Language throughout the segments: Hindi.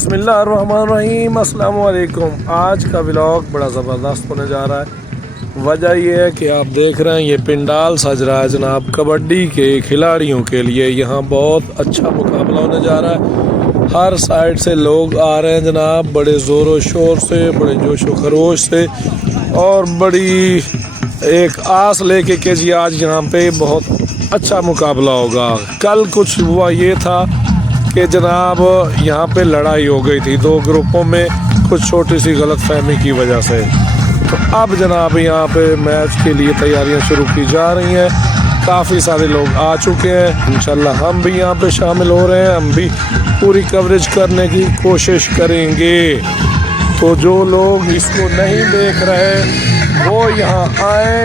बिस्मिल्लाहिर्रहमानिर्रहीम, अस्सलाम वालेकुम। आज का व्लॉग बड़ा ज़बरदस्त होने जा रहा है। वजह यह है कि आप देख रहे हैं ये पिंडाल सज रहा है जनाब कबड्डी के खिलाड़ियों के लिए। यहाँ बहुत अच्छा मुकाबला होने जा रहा है। हर साइड से लोग आ रहे हैं जनाब, बड़े ज़ोर व शोर से, बड़े जोश व खरोश से, और बड़ी एक आस लेके कि जी आज यहाँ पे बहुत अच्छा मुकाबला होगा। कल कुछ हुआ ये था कि जनाब यहाँ पे लड़ाई हो गई थी दो ग्रुपों में, कुछ छोटी सी गलतफहमी की वजह से। तो अब जनाब यहाँ पे मैच के लिए तैयारियां शुरू की जा रही हैं। काफ़ी सारे लोग आ चुके हैं। इंशाल्लाह हम भी यहाँ पे शामिल हो रहे हैं। हम भी पूरी कवरेज करने की कोशिश करेंगे। तो जो लोग इसको नहीं देख रहे वो यहाँ आए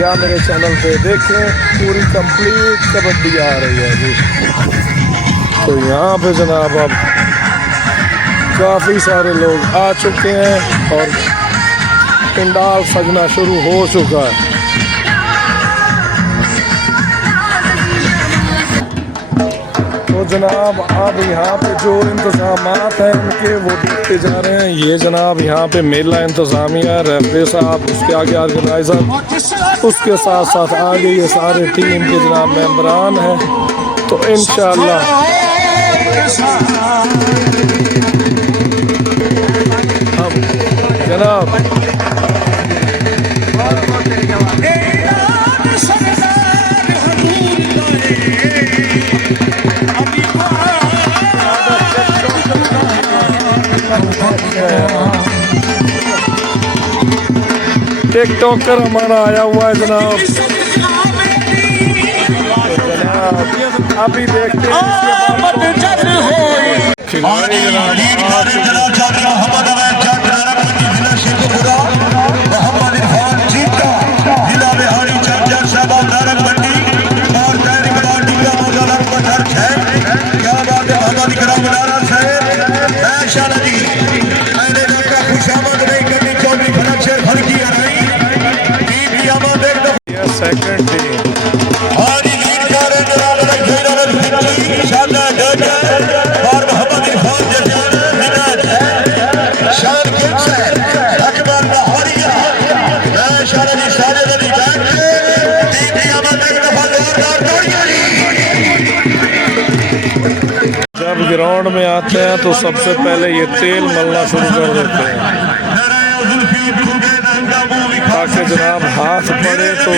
या मेरे चैनल पे देखें, पूरी कंप्लीट कबड्डी आ रही है जी। तो यहाँ पे जनाब अब काफ़ी सारे लोग आ चुके हैं और पिंडाल सजना शुरू हो चुका है। तो जनाब अब यहाँ पे जो इंतज़ामात हैं उनके वो देखते जा रहे हैं। ये जनाब यहाँ पे मेला इंतज़ामिया, रेफरी साहब, उसके आगे ऑर्गेनाइज़र, उसके साथ साथ आगे ये सारे टीम के जनाब मेंबरान हैं। तो इंशाअल्लाह हम जनाब टिकटॉकर हमारा आया हुआ है जनाब। अभी देखते हैं खिलाड़ी सेकंड टीम जब ग्राउंड में आते हैं तो सबसे पहले ये तेल मलना शुरू कर देते हैं ताकि जनाब हाथ पड़े तो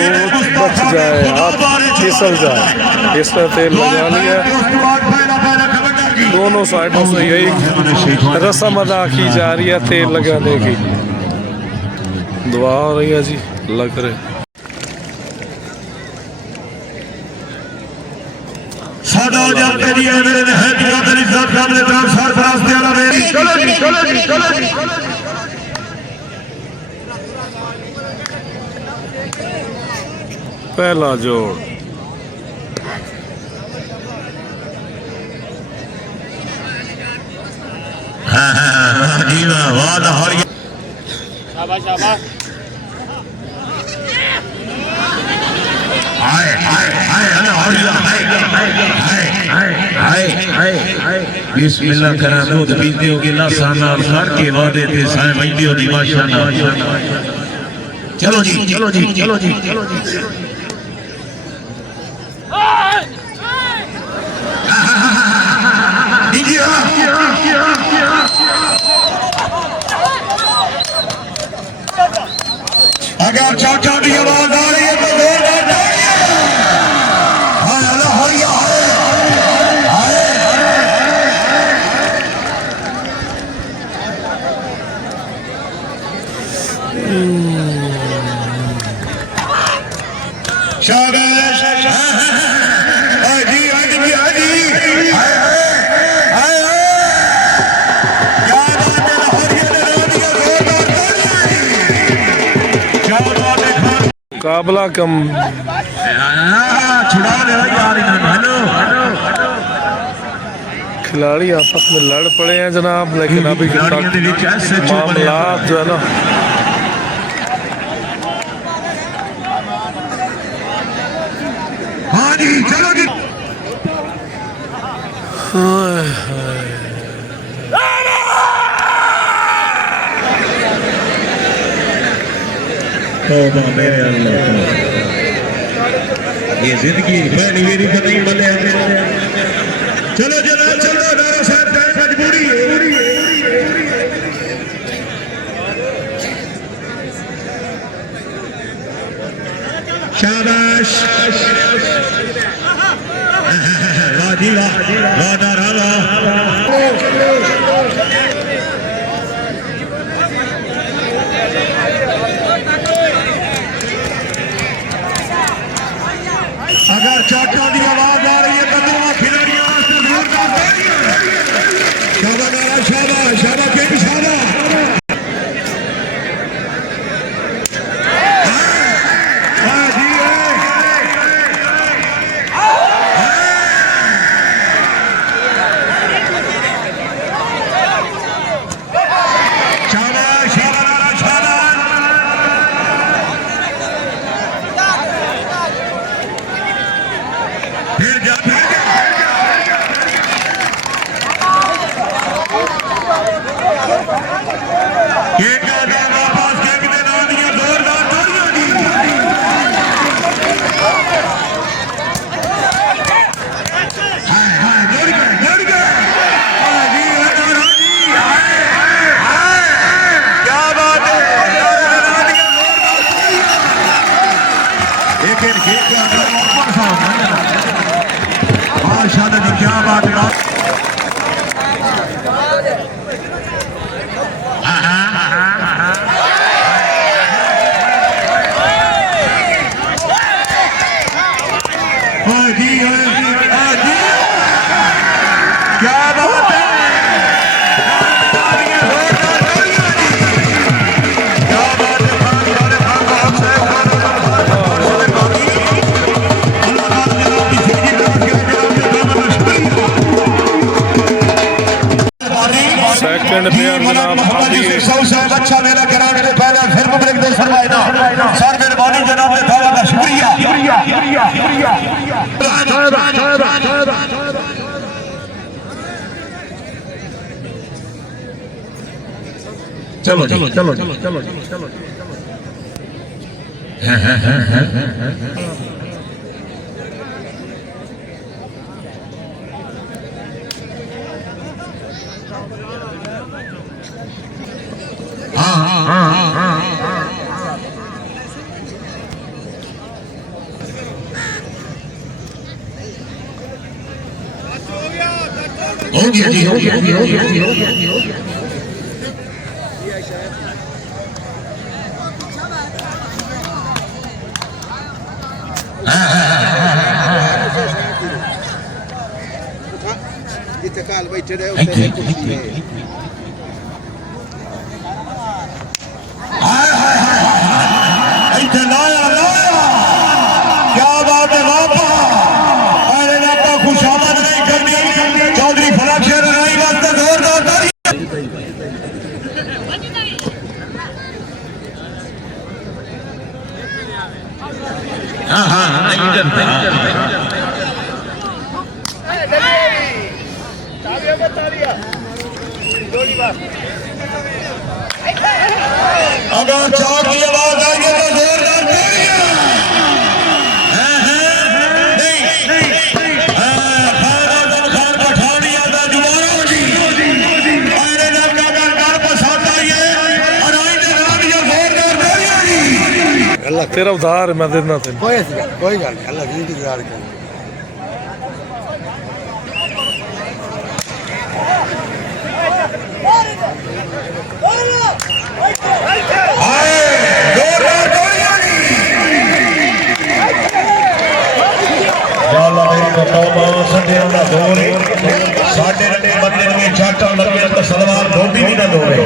बच जाए, हाथ फिसल जाए। इसमें तेल लगा लिया। दोनों साइडों से यही रस्म अदा की जा रही है तेल लगाने की। दुआ हो रही है जी, लग रहे पहला जोड़। बिस्मिल्लाह करा दूध पीते हो गिला साना घर के वादे थे साए वैदियों दी माशाना। चलो जी चलो जी चलो जी चलो जी। अगर चाचा की आवाज आ रही है तो मुकाबला कम खिलाड़ी आपस में लड़ पड़े हैं जनाब, लेकिन अभी मामला जो है ना चलो जी। तौबा मेरे अल्लाह, ये जिंदगी पहली मेरी तो नहीं बने। चलो चलो चलो नारा साहब का मजबूरी है। शाबाश, वाह जी वाह, वाह नारा वाह। अगर चाचा की आवाज आ रही है तो दोनों खिलाड़ियों शाबाश नारा, शाबाश शाबाश के शाबाश। क्या बात है। क्या बात है। सेकंड प्लेयर जनाब अच्छा मेरा कराने से पहले फिर पब्लिक दे फरमाइना सर मेहरबानी जनाब ने दावा का शुक्रिया। चलो चलो चलो चलो चलो चलो हो गया जी, हो गया हो गया हो गया हो गया। काल बैठे रहे उससे कुर्सी है। क्या बात है बापा, अरे बापा खुशामद नहीं करनी चौधरी फलक शेर राई वास्ते जोरदार ताली। हाँ हाँ अगर चार की आवाज आई है तो जोरदार तालियां। खान पठानिया का जुबारा जी अरे घर पसाता ही है और आई जनाब ये जोरदार तालियां जी। अल्लाह तेरा उधार मैं देना तेन कोई गल नहीं, अल्लाह जी इंतजार कर। साढ़े बंदे में चाटा लगे तो सलवार धोती भी ना धोवे।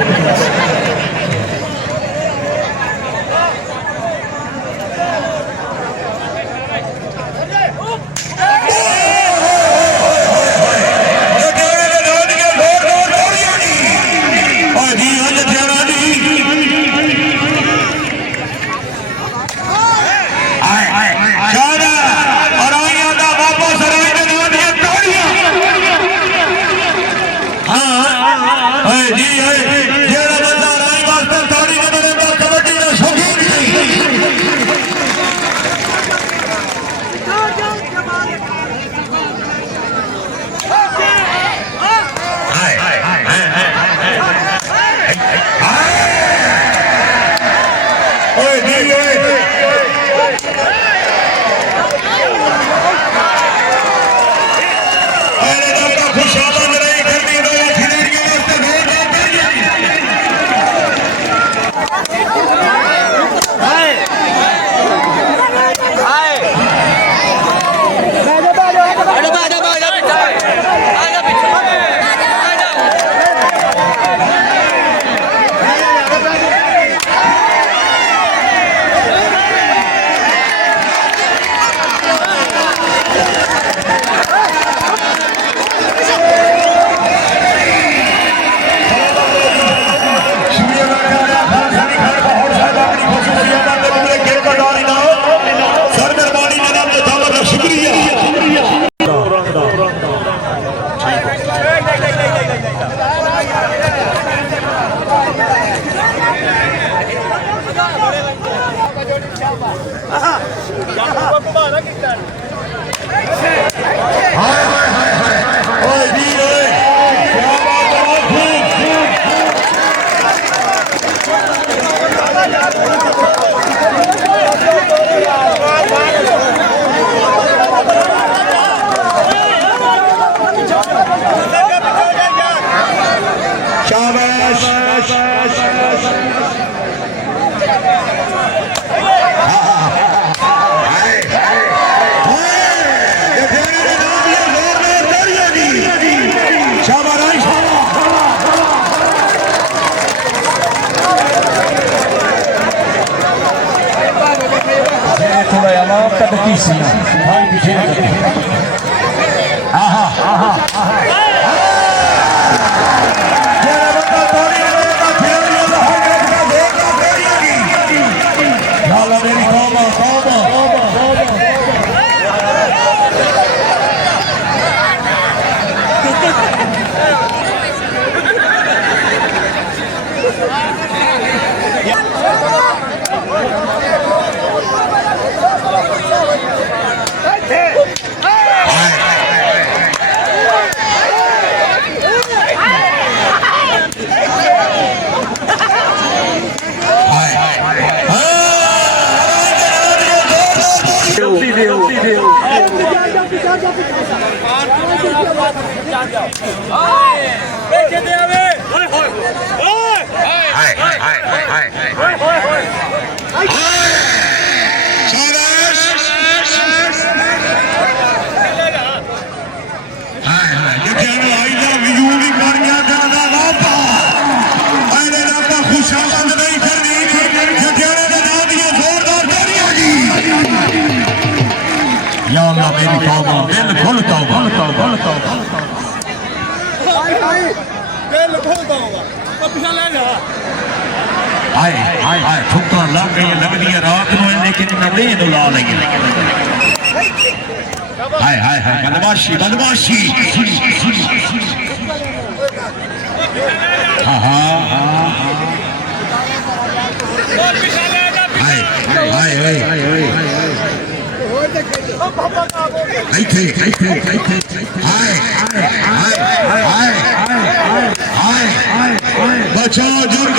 ठुक्कर लग गई लगती है रात में लेकिन नदी दुला लगी हाय हाय हाय बदमाशी बदमाशी हाँ हाँ हाय हाय हाय बचाओ जुर्ग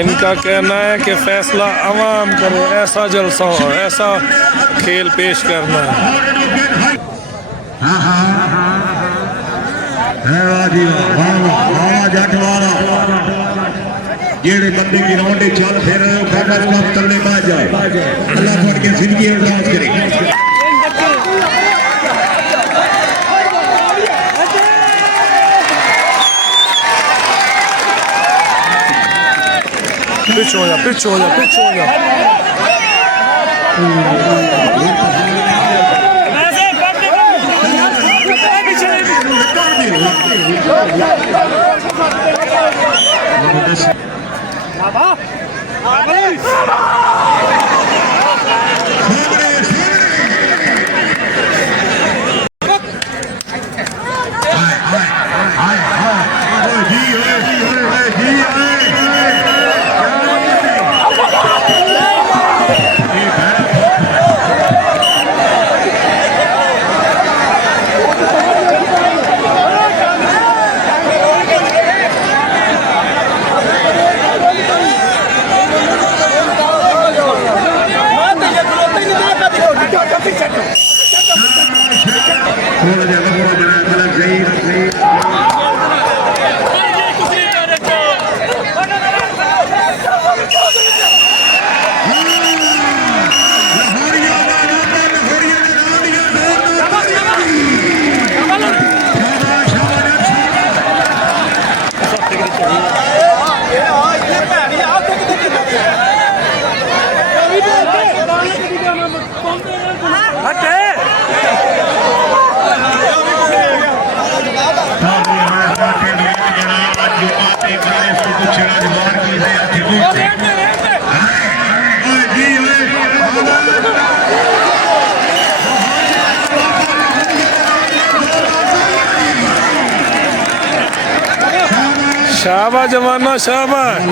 इनका कहना है कि फैसला आवाम करे, ऐसा जलसा हो, ऐसा खेल पेश करना है। जेड़े बंदे की रौंडे चल फिर तले पा जाए अल्लाह फड़ के जिंदगी अरदास करे। पिछो हो जा, पिछो हो जा, पिछो हो जा। शाबाश जवाना शाबाश।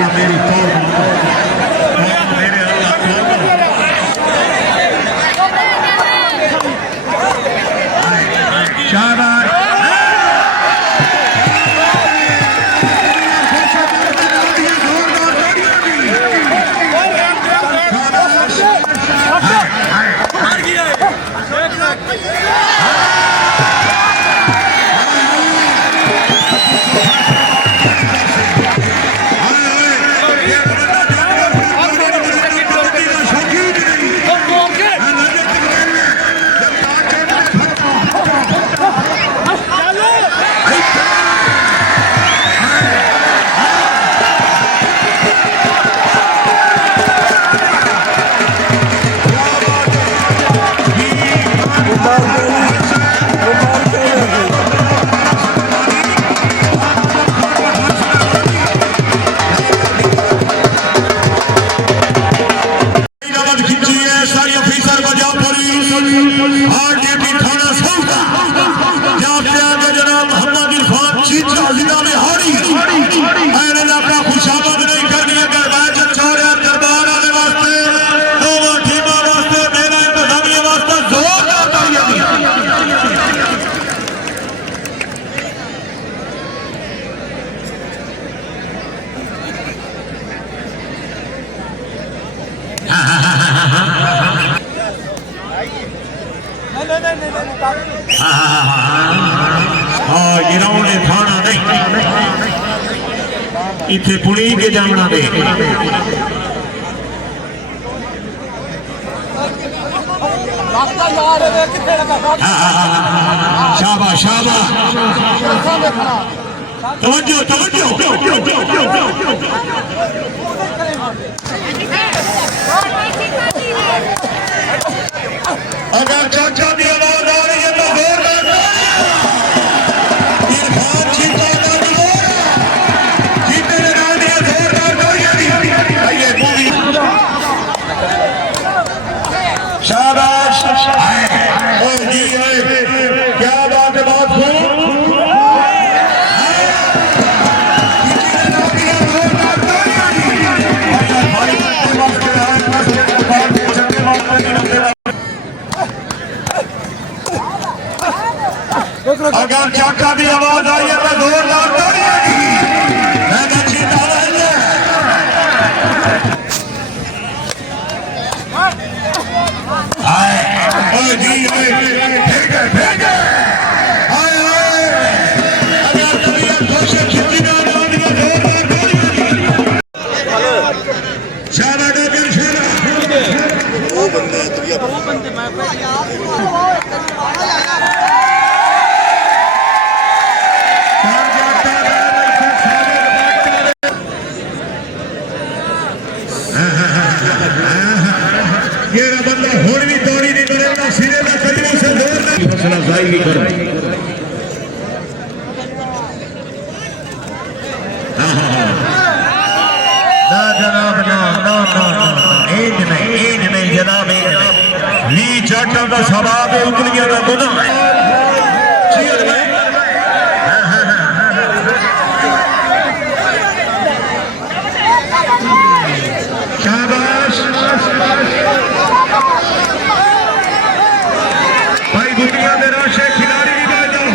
गिराने थाना नहीं इथे पुणी के जामना दे शाबाश शाबाश तवज्जो तवज्जो अगर चाचा की आवाज आ रही है तो जोर इरफान चीता का जोर जीते रहने जोरदार तालियां आइए पूरी शाबाश ओ जी क्या बात है बात हो अगर चाचा की आवाज आई है तो जोरदार तालियां मैं चीता आए ओ जी फिर गए आए अगर तबीयत खुश खिची ना दिया जोरदार तालियां शाबाश डॉक्टर शाबाश वो बंदे मैं ये बंदा होड़ भी तोड़ी नहीं करेगा सिरे का कदमों से जोर नहीं हौसला जाई नहीं करो ना जनाब ना एज नहीं जनाब एज नहीं नी चाटा का सवाब है उंगलियां का गुनाह है चीयर में शाबाश भाई दुनिया में राशे खिलाड़ी भी बन जाओ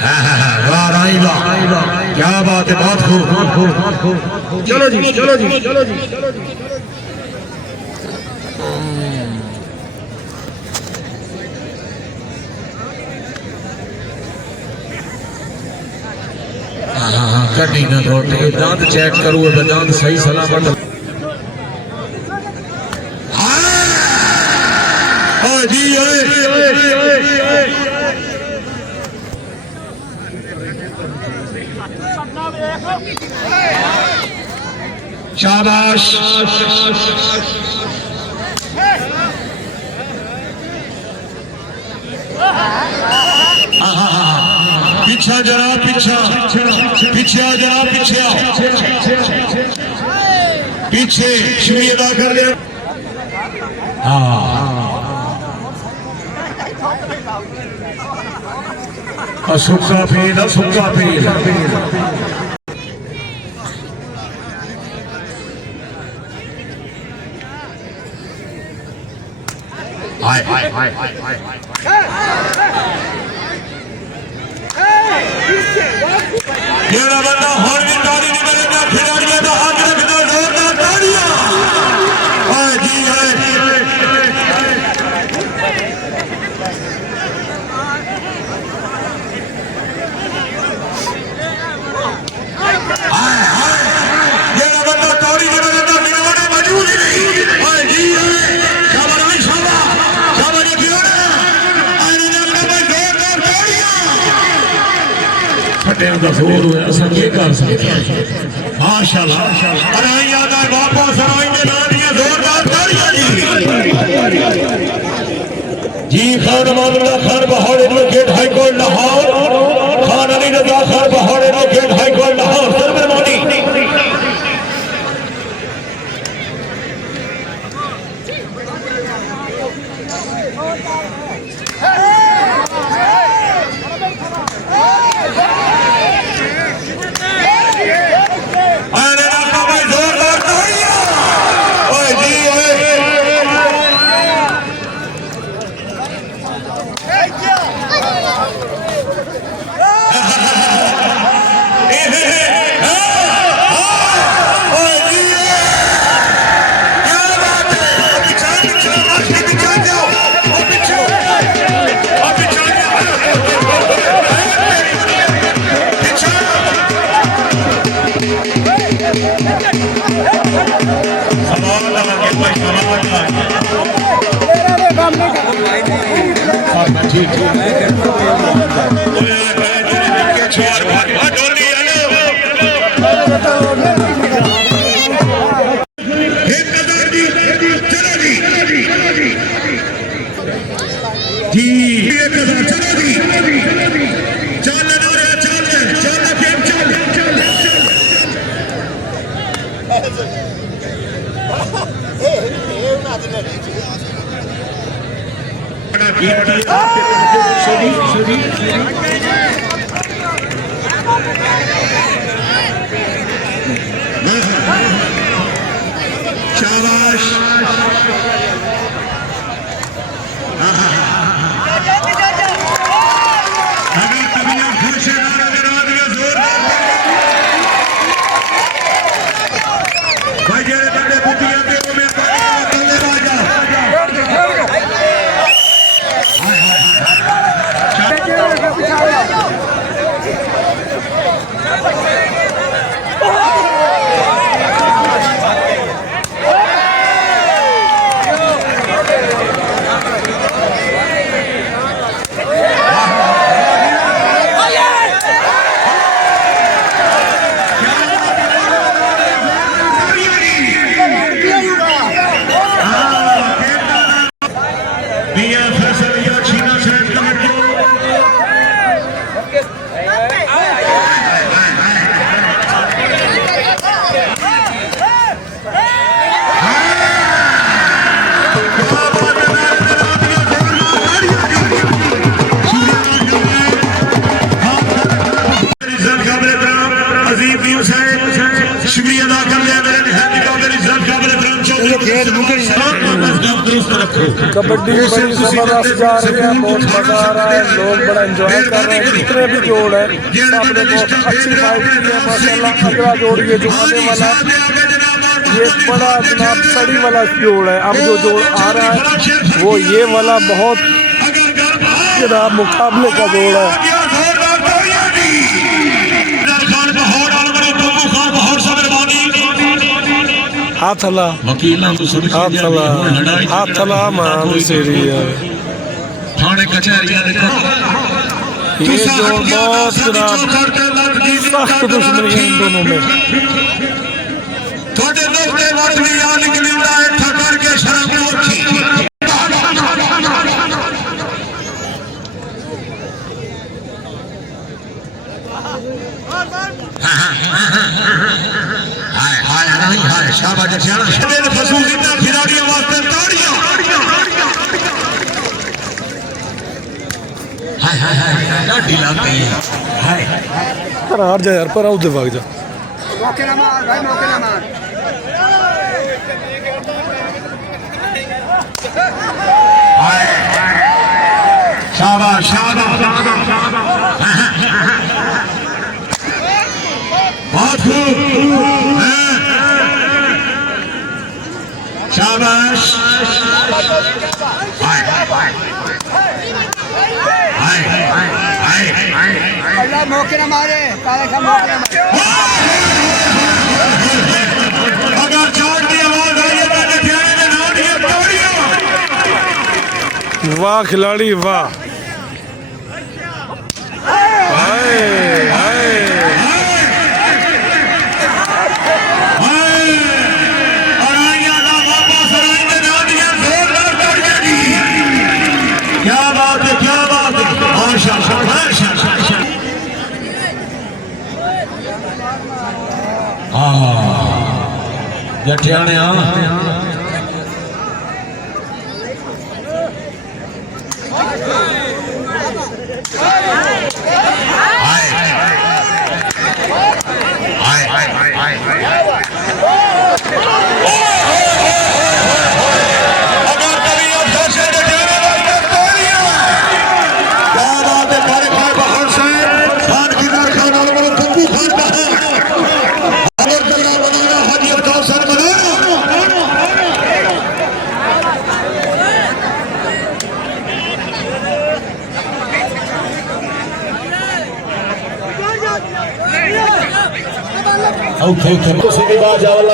वाह राई वाह, क्या बात है, बहुत खूब। चलो जी चलो जी चलो जी चलो जी। कटी ना थोड़े दांत चेक करूँ, दांत सही सलामत। हाँ जी शाबाश। पीछा जरा, पीछा पीछे आ जरा, पीछे आओ, पीछे शुक्रिया अदा कर ले। सुखा फेल, सुखा फेल। बंदा और भी ताली निकलेगा, खिलाड़ियों का हाथ रखना, जोरदार तालियां। जी बंदा ताली निकलेगा, मिलाने मौजूद नहीं। जी शाबाश शाबाश फटे का जोर हुआ, असा के कर सकते। माशाल्लाह, अरे याद है वापस आएंगे नानिया, जोरदार तालियां जी। Khan Amanullah Khan Bahar advocate high court Lahore, Khan Ali Raza Khan Bahar advocate high court Lahore, सरबरमानी। कबड्डी बड़ी जबरदस्त जा रही है, बहुत मजा आ रहा है, लोग बड़ा एंजॉय कर रहे हैं। जितने भी जोड़ है सबने बहुत अच्छी फाइट की है माशाल्लाह। अगला जोड़ ये जो आने वाला ये बड़ा जनाब सड़ी वाला जोड़ है। अब जो जोड़ आ रहा है वो ये वाला बहुत जनाब मुकाबले का जोड़ है। हाथला हाथला मान सीरी है। ये जो बहुत जनाब सख्त दुश्मनी है इन दोनों में। पर हार जा यार, पर आओ भाग जा। मौके ना मार भाई, मौके ना मार। शाबाश शाबाश बहुत खूब, शाबाश। अल्लाह मौके ना मारे, काले का मौके ना मारे। अगर चोट की आवाज आई है तो खिलाड़ी ने नाम दिया तोड़ियो। वाह खिलाड़ी वाह। क्या बात है, क्या बात है। जठियाने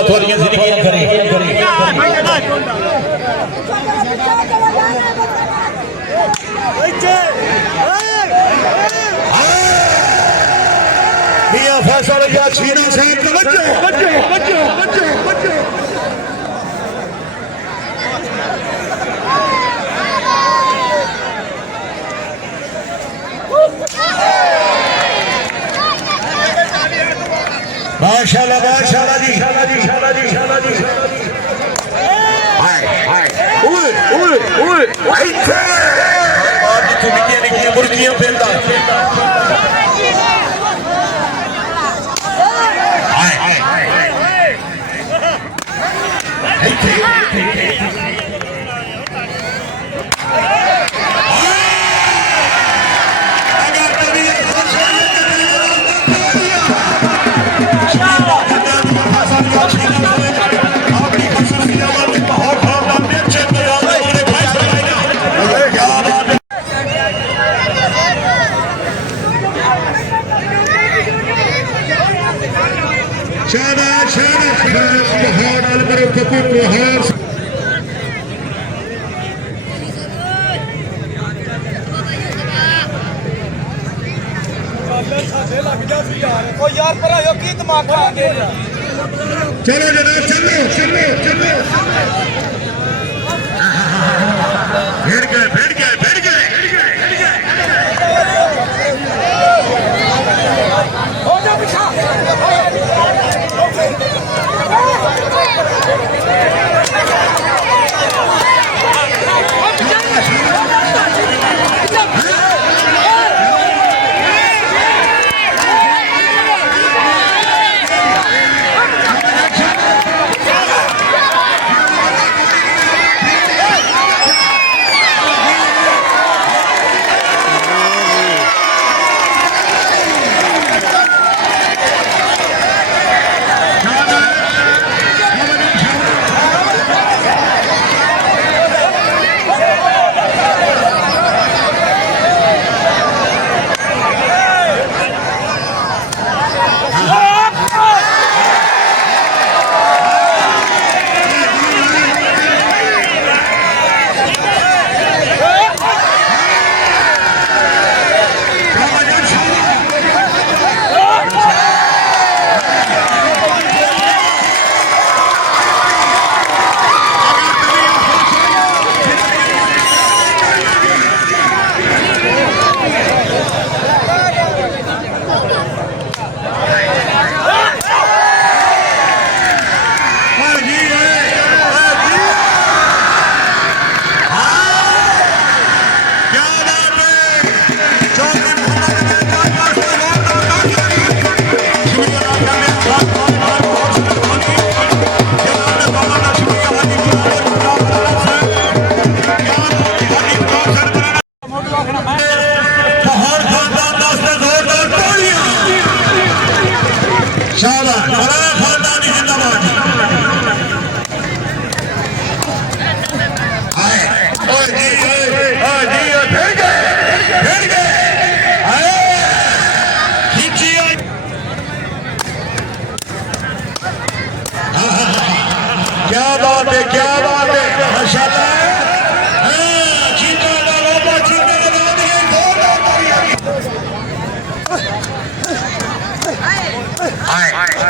थोड़ी जिंदगी फैसला या छीना से माशाल्लाह माशाल्लाह जी, मुर्गियां फेरता यार पर आयो की दिमाग खा गए। चलो जनाब चलो चलो चलो बैठ गए बैठ गए बैठ गए हो जा पीछा।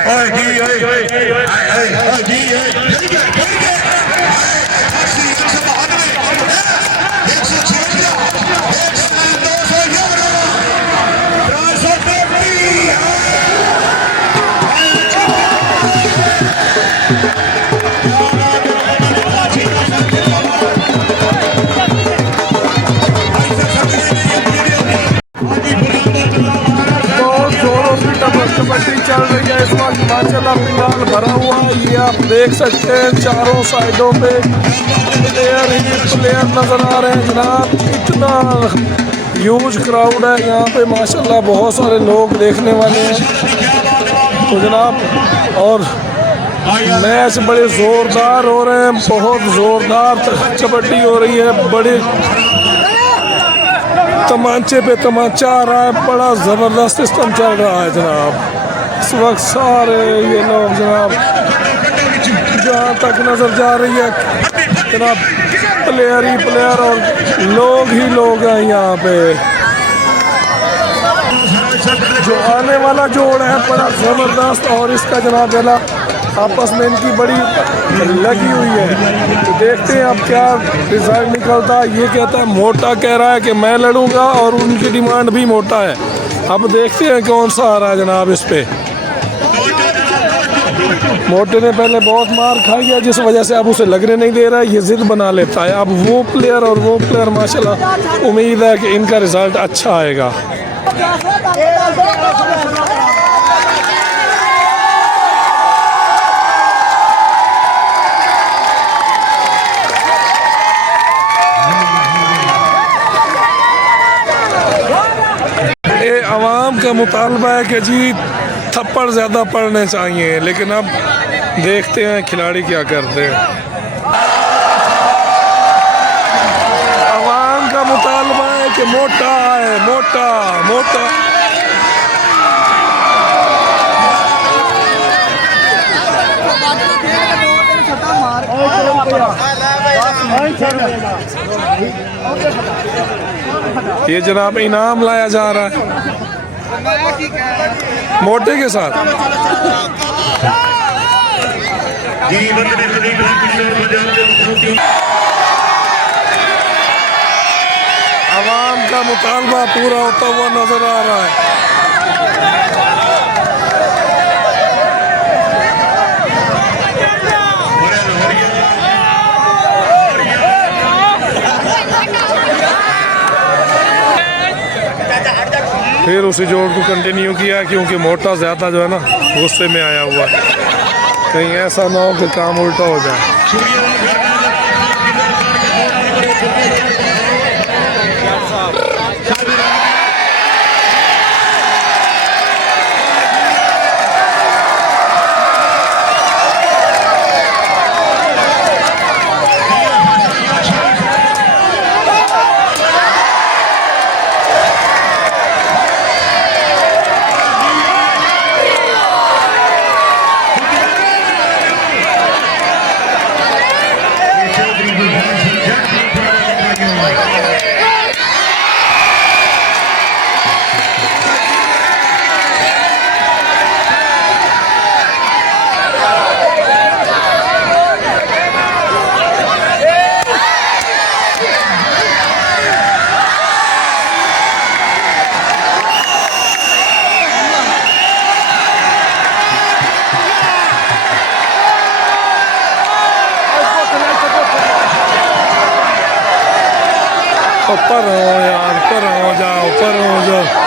ओए जी ओए ओए जी बहुत जोरों की कबड्डी चल रही है इस वक्त माशाल्लाह पंडाल भरा हुआ है। ये आप देख सकते हैं चारों साइडों पे प्लेयर ही प्लेयर नजर आ रहे हैं जनाब। इतना ह्यूज क्राउड है यहाँ पे माशाल्लाह, बहुत सारे लोग देखने वाले हैं तो जनाब। और मैच बड़े ज़ोरदार हो रहे हैं, बहुत ज़ोरदार कबड्डी हो रही है, बड़े तमांचे पे तमांचा आ रहा है, बड़ा ज़बरदस्त सिस्टम चल रहा है जनाब। इस वक्त सारे ये लोग जनाब जहाँ तक नज़र जा रही है जनाब प्लेयर ही प्लेयर और लोग ही लोग हैं यहाँ पे। जो आने वाला जोड़ है बड़ा ज़बरदस्त और इसका जनाब गला आपस में इनकी बड़ी लगी हुई है। तो देखते हैं अब क्या रिजल्ट निकलता है। ये कहता है मोटा कह रहा है कि मैं लड़ूंगा और उनकी डिमांड भी मोटा है। अब देखते हैं कौन सा आ रहा है जनाब इस पे। मोटे ने पहले बहुत मार खाई है जिस वजह से अब उसे लगने नहीं दे रहा है, ये जिद बना लेता है। अब वो प्लेयर और वो प्लेयर माशाल्लाह उम्मीद है कि इनका रिजल्ट अच्छा आएगा। आवाम का मुतालबा है कि जी थप्पड़ ज़्यादा पड़ने चाहिए, लेकिन अब देखते हैं खिलाड़ी क्या करते हैं। आवाम का मुतालबा है कि मोटा है, मोटा मोटा। ये जनाब इनाम लाया जा रहा है मोटे के साथ। आवाम का मुतालबा पूरा होता हुआ नजर आ रहा है। फिर उसी जोड़ को कंटिन्यू किया क्योंकि मोटा ज़्यादा जो है ना गुस्से में आया हुआ है, कहीं ऐसा ना हो कि काम उल्टा हो जाए। ऊपर हो यार, ऊपर हो जाओ, ऊपर हो जाओ।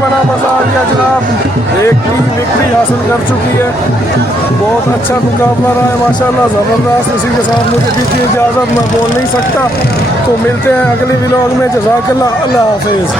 बड़ा मजा आ गया जनाब। एक टीम विक्ट्री हासिल कर चुकी है। बहुत अच्छा मुकाबला रहा है माशाल्लाह, ज़बरदस्त। इसी के साथ मुझे दीजिए इजाज़त, मैं बोल नहीं सकता। तो मिलते हैं अगले व्लॉग में। जज़ाकल्लाह, अल्लाह हाफिज़।